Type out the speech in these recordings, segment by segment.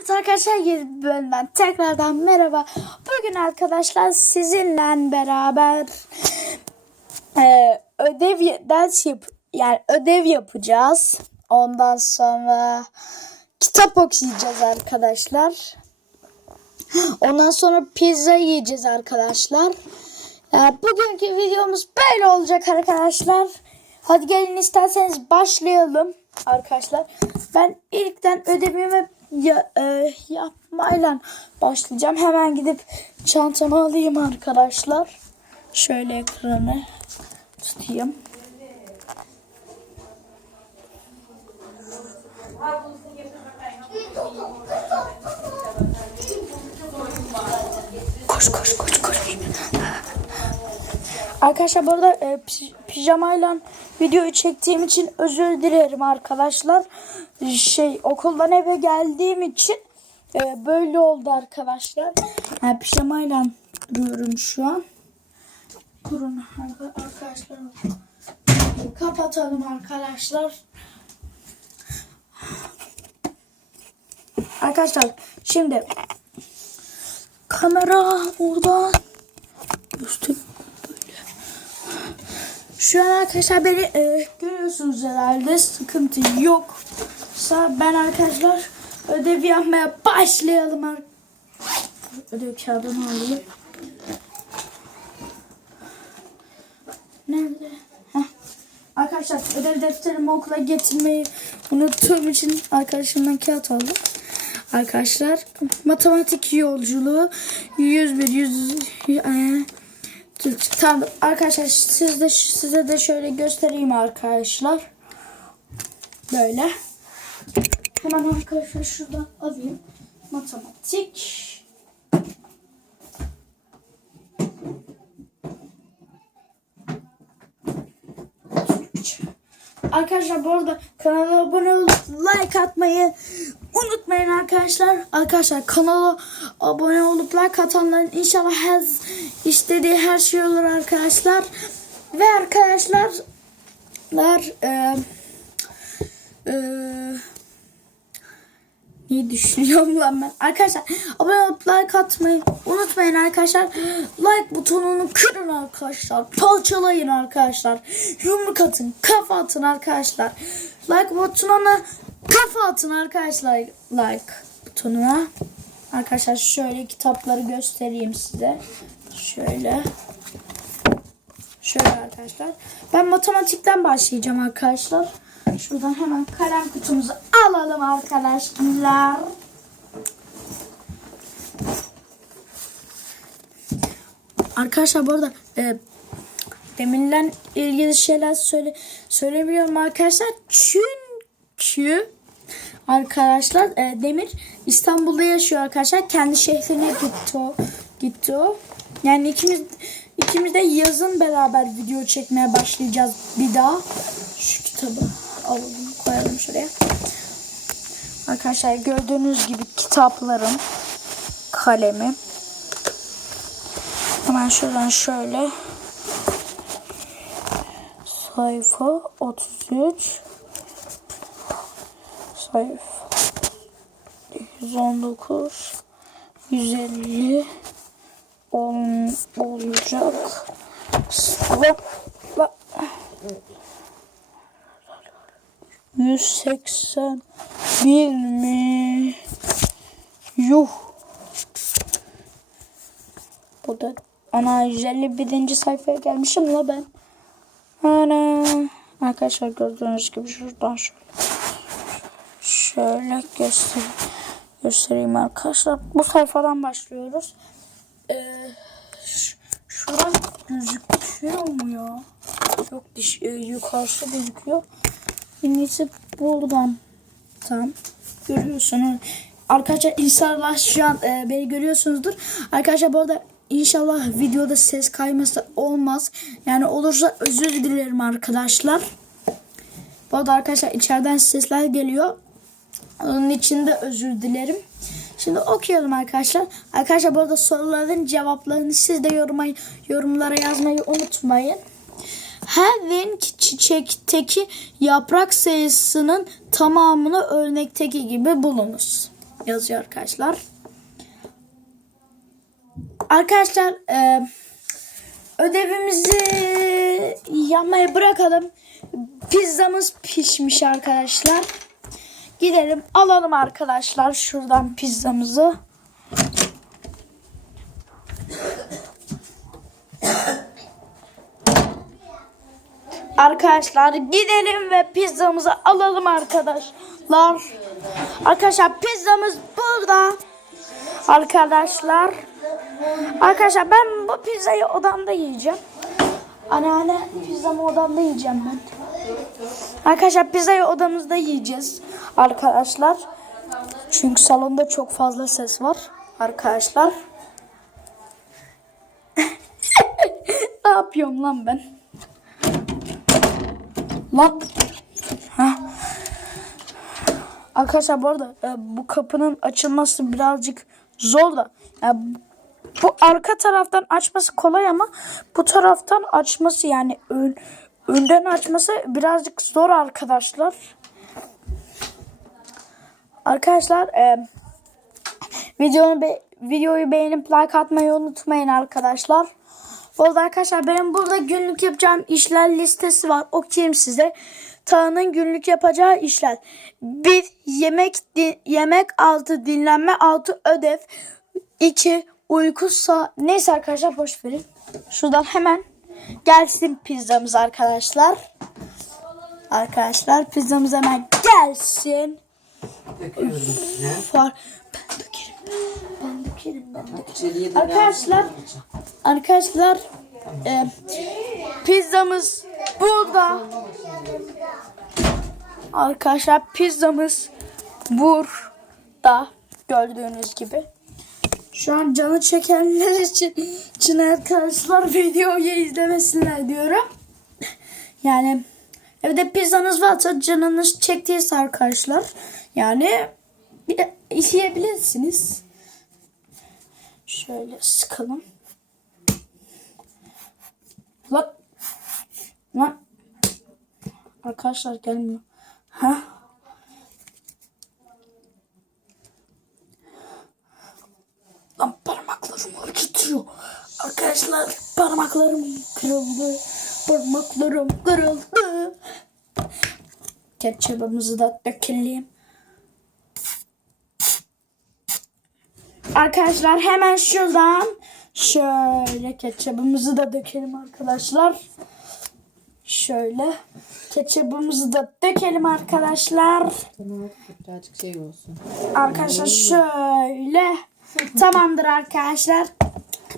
Evet arkadaşlar yeni bölümden tekrardan merhaba. Bugün arkadaşlar sizinle beraber e, ödev ders yap yani ödev yapacağız. Ondan sonra kitap okuyacağız arkadaşlar. Ondan sonra pizza yiyeceğiz arkadaşlar. Yani bugünkü videomuz böyle olacak arkadaşlar. Hadi gelin isterseniz başlayalım arkadaşlar. Ben ilkten ödevimi ya, e, yapmayla başlayacağım. Hemen gidip çantamı alayım arkadaşlar. Şöyle ekranı tutayım. Koş koş koş koş. Arkadaşlar bu arada e, pi- pijamayla videoyu çektiğim için özür dilerim arkadaşlar. Şey okuldan eve geldiğim için e, böyle oldu arkadaşlar. Yani pijamayla duruyorum şu an. Durun arka- arkadaşlar. Kapatalım arkadaşlar. Arkadaşlar şimdi kamera buradan üstü böyle. Şu an arkadaşlar beni e, görüyorsunuz herhalde sıkıntı yoksa ben arkadaşlar ödev yapmaya başlayalım. ar- Ödev kağıdını alayım. Nerede? Heh. Arkadaşlar ödev defterimi okula getirmeyi unuttuğum için arkadaşımdan kağıt aldım. Arkadaşlar matematik yolculuğu 101 100 e, Tamam arkadaşlar siz de size de şöyle göstereyim arkadaşlar. Böyle. Hemen arkadaşlar şuradan alayım. Matematik. Arkadaşlar bu arada kanala abone olup like atmayı unutmayın arkadaşlar. Arkadaşlar kanala abone olup like atanların inşallah her istediği her şey olur arkadaşlar. Ve arkadaşlar e, e, ne düşünüyorum lan ben? Arkadaşlar abone olup like atmayı unutmayın arkadaşlar. Like butonunu kırın arkadaşlar. Parçalayın arkadaşlar. Yumruk atın, kafa atın arkadaşlar. Like butonuna kafa atın arkadaşlar. Like butonuna. Arkadaşlar şöyle kitapları göstereyim size. Şöyle. Şöyle arkadaşlar. Ben matematikten başlayacağım arkadaşlar. Şuradan hemen kalem kutumuzu alalım arkadaşlar. Arkadaşlar bu arada e, demirle ilgili şeyler söyle söylemiyorum arkadaşlar. Çünkü arkadaşlar e, Demir İstanbul'da yaşıyor arkadaşlar. Kendi şehrine gitti o. Gitti o. Yani ikimiz ikimiz de yazın beraber video çekmeye başlayacağız bir daha. Şu kitabı alalım koyalım şuraya. Arkadaşlar gördüğünüz gibi kitaplarım, kalemi. Hemen şuradan şöyle sayfa 33 sayfa 119 150 on, olacak. Hopla. 181 mi? Yuh. Bu da ana 151. sayfaya gelmişim la ben. Ana. Arkadaşlar gördüğünüz gibi şuradan şöyle. Şöyle göster göstereyim arkadaşlar. Bu sayfadan başlıyoruz. Ee, ş- şuradan gözüküyor mu ya? Yok diş, e, yukarısı gözüküyor. En iyisi buradan tam görüyorsunuz. Arkadaşlar inşallah şu an e, beni görüyorsunuzdur. Arkadaşlar bu arada inşallah videoda ses kayması olmaz. Yani olursa özür dilerim arkadaşlar. Bu arada arkadaşlar içeriden sesler geliyor. Onun için de özür dilerim. Şimdi okuyalım arkadaşlar. Arkadaşlar bu arada soruların cevaplarını siz de yoruma, yorumlara yazmayı unutmayın. Her renk çiçekteki yaprak sayısının tamamını örnekteki gibi bulunuz. yazıyor arkadaşlar. Arkadaşlar e, ödevimizi yapmaya bırakalım. Pizzamız pişmiş arkadaşlar. Gidelim alalım arkadaşlar şuradan pizzamızı. Arkadaşlar gidelim ve pizzamızı alalım arkadaşlar. Arkadaşlar pizzamız burada. Arkadaşlar. Arkadaşlar ben bu pizzayı odamda yiyeceğim. Anneanne pizzamı odamda yiyeceğim ben. Arkadaşlar pizzayı odamızda yiyeceğiz. Arkadaşlar. Çünkü salonda çok fazla ses var. Arkadaşlar. ne yapıyorum lan ben? Lan. Heh. Arkadaşlar bu arada e, bu kapının açılması birazcık zor da. Yani bu arka taraftan açması kolay ama bu taraftan açması yani ön, önden açması birazcık zor arkadaşlar. Arkadaşlar e, videonu be, videoyu beğenip like atmayı unutmayın arkadaşlar. Bu arada arkadaşlar benim burada günlük yapacağım işler listesi var. Okuyayım size. Tağ'ın günlük yapacağı işler. 1. Yemek yemek altı dinlenme altı ödev. 2. Uyku sa Neyse arkadaşlar boş verin. Şuradan hemen gelsin pizzamız arkadaşlar. Arkadaşlar pizzamız hemen gelsin. Döküyorum üstüne. Var. Ben dökerim. Ben dökerim. Ben Arkadaşlar. Arkadaşlar e, pizzamız burada. Arkadaşlar pizzamız burada gördüğünüz gibi. Şu an canı çekenler için, için arkadaşlar videoyu izlemesinler diyorum. Yani evde pizzanız varsa canınız çektiyse arkadaşlar yani yiyebilirsiniz. Şöyle sıkalım. Lan. Lan. Arkadaşlar gelmiyor. Ha? Lan parmaklarım acıtıyor. Arkadaşlar parmaklarım kırıldı. Parmaklarım kırıldı. Ketçabımızı da dökelim. Arkadaşlar hemen şuradan şöyle ketçabımızı da dökelim arkadaşlar. Şöyle ketçabımızı da dökelim arkadaşlar. Tamam, birazcık şey olsun. Arkadaşlar şöyle. Tamamdır arkadaşlar.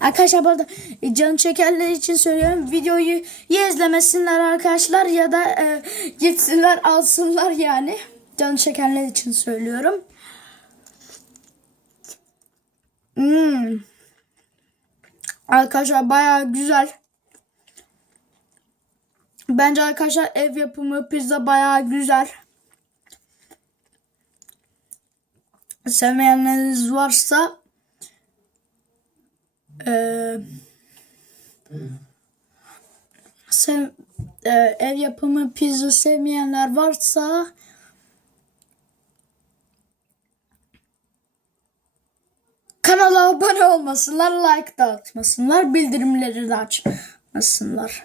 Arkadaşlar bu arada e, canı çekenler için söylüyorum. Videoyu ya izlemesinler arkadaşlar ya da e, gitsinler alsınlar yani. Canı çekenler için söylüyorum. Hmm. Arkadaşlar bayağı güzel. Bence arkadaşlar ev yapımı pizza bayağı güzel. Sevmeyenleriniz varsa sev, eee, ev yapımı pizza sevmeyenler varsa kanala abone olmasınlar, like da atmasınlar, bildirimleri de açmasınlar.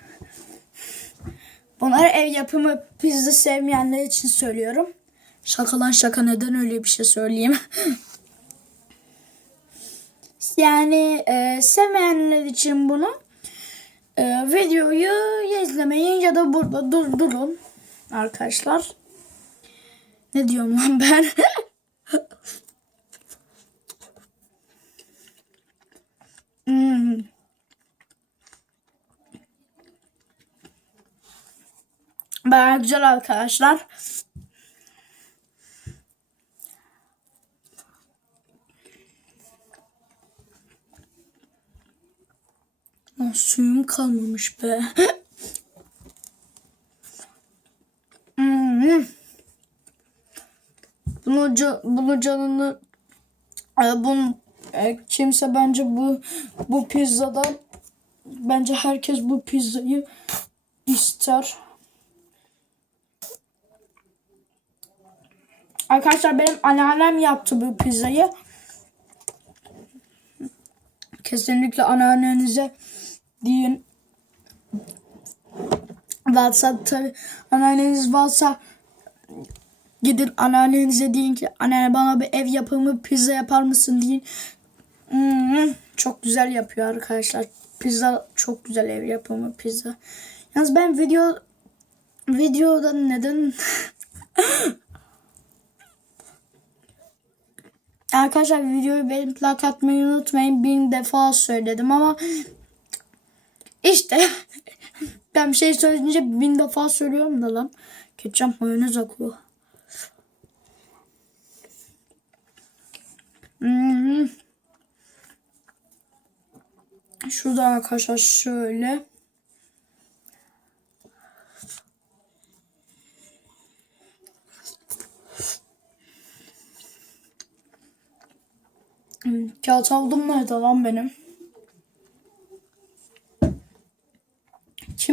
Bunları ev yapımı pizza sevmeyenler için söylüyorum. Şaka lan şaka neden öyle bir şey söyleyeyim? yani e, sevmeyenler için bunu e, videoyu izlemeyin ya da burada durdurun arkadaşlar. Ne diyorum lan ben? Hmm. Bayağı güzel arkadaşlar. Lan suyum kalmamış be. Hmm. Bunu, bunu canını e, bunun e, kimse bence bu bu pizzadan bence herkes bu pizzayı ister. Arkadaşlar benim anneannem yaptı bu pizzayı. Kesinlikle anneannenize deyin. Varsa tabi anneanneniz varsa gidin anneannenize deyin ki anneanne bana bir ev yapımı pizza yapar mısın deyin. Hmm, çok güzel yapıyor arkadaşlar. Pizza çok güzel ev yapımı pizza. Yalnız ben video videoda neden Arkadaşlar videoyu beğenip like atmayı unutmayın. Bin defa söyledim ama işte ben bir şey söyleyince bin defa söylüyorum da lan. Ketçap mayonez akıyor. Hmm. Şurada arkadaşlar şöyle. Hmm, Kağıt aldım nerede lan benim?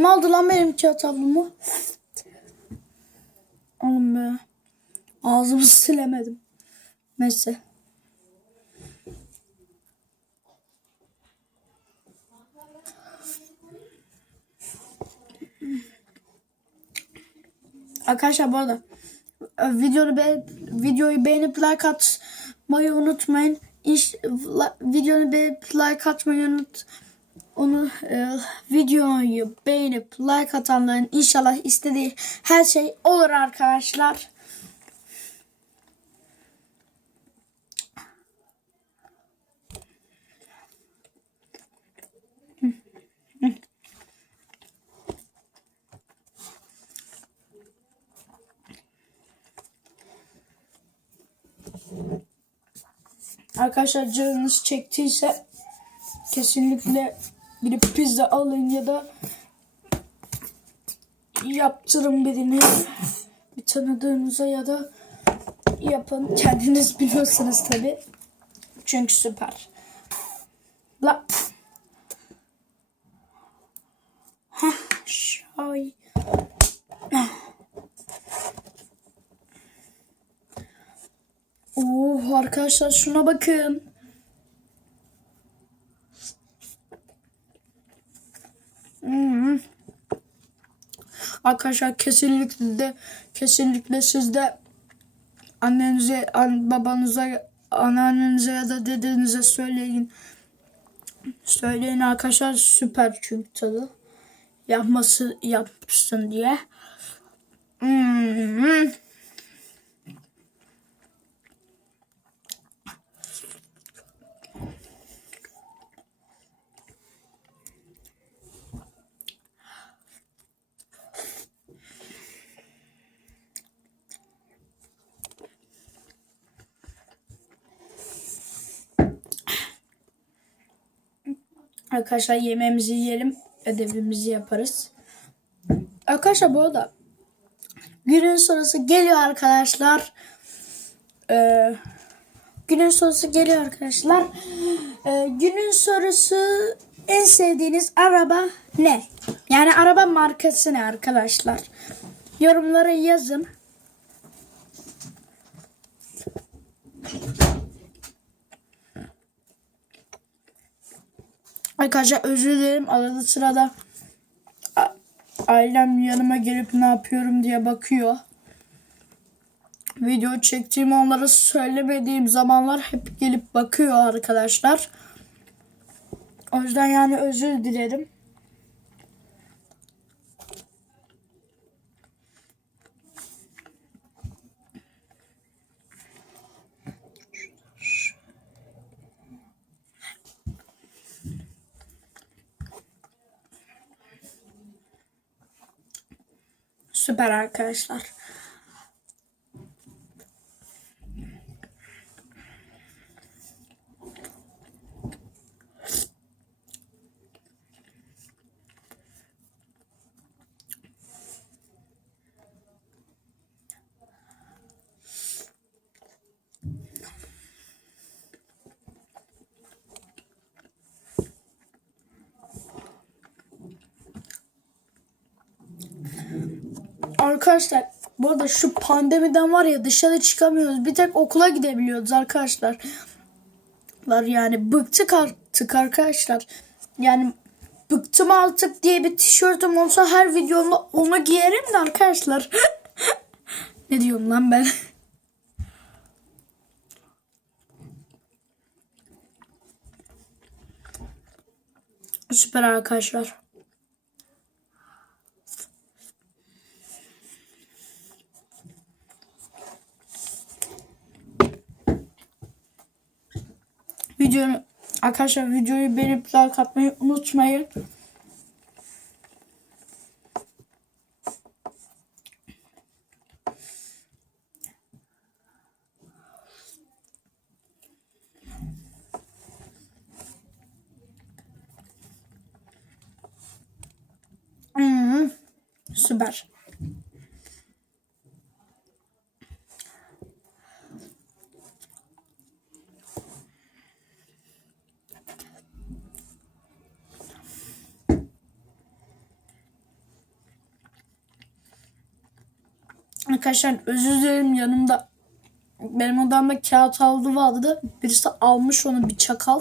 Kim aldı lan benim kağıt havlumu? Oğlum be. Ağzımı silemedim. Neyse. Arkadaşlar bu arada e, videoyu, be videoyu beğenip like atmayı unutmayın. İş, videoyu beğenip like atmayı unut. Onu e, videoyu beğenip like atanların inşallah istediği her şey olur arkadaşlar. Arkadaşlar canınız çektiyse kesinlikle gidip pizza alın ya da yaptırın birini bir tanıdığınıza ya da yapın. Kendiniz biliyorsunuz tabi çünkü süper. La şay Oo arkadaşlar şuna bakın. Arkadaşlar kesinlikle de kesinlikle siz de annenize, an, babanıza, anneannenize ya da dedenize söyleyin. Söyleyin arkadaşlar süper çünkü tadı. Yapması yapsın diye. Hmm. Arkadaşlar yemeğimizi yiyelim. Ödevimizi yaparız. Arkadaşlar bu arada günün sorusu geliyor arkadaşlar. Ee, günün sorusu geliyor arkadaşlar. Ee, günün sorusu en sevdiğiniz araba ne? Yani araba markası ne arkadaşlar? Yorumlara yazın. Arkadaşlar özür dilerim. Arada sırada ailem yanıma gelip ne yapıyorum diye bakıyor. Video çektiğim onlara söylemediğim zamanlar hep gelip bakıyor arkadaşlar. O yüzden yani özür dilerim. Süper arkadaşlar. Arkadaşlar Bu arada şu pandemiden var ya dışarı çıkamıyoruz. Bir tek okula gidebiliyoruz arkadaşlar. Lar Yani bıktık artık arkadaşlar. Yani bıktım artık diye bir tişörtüm olsa her videomda onu giyerim de arkadaşlar. ne diyorum lan ben? Süper arkadaşlar. Videoyu arkadaşlar videoyu beğenip like atmayı unutmayın. Hmm, süper. Arkadaşlar özür dilerim yanımda benim odamda kağıt havlu vardı. Birisi almış onu bir çakal.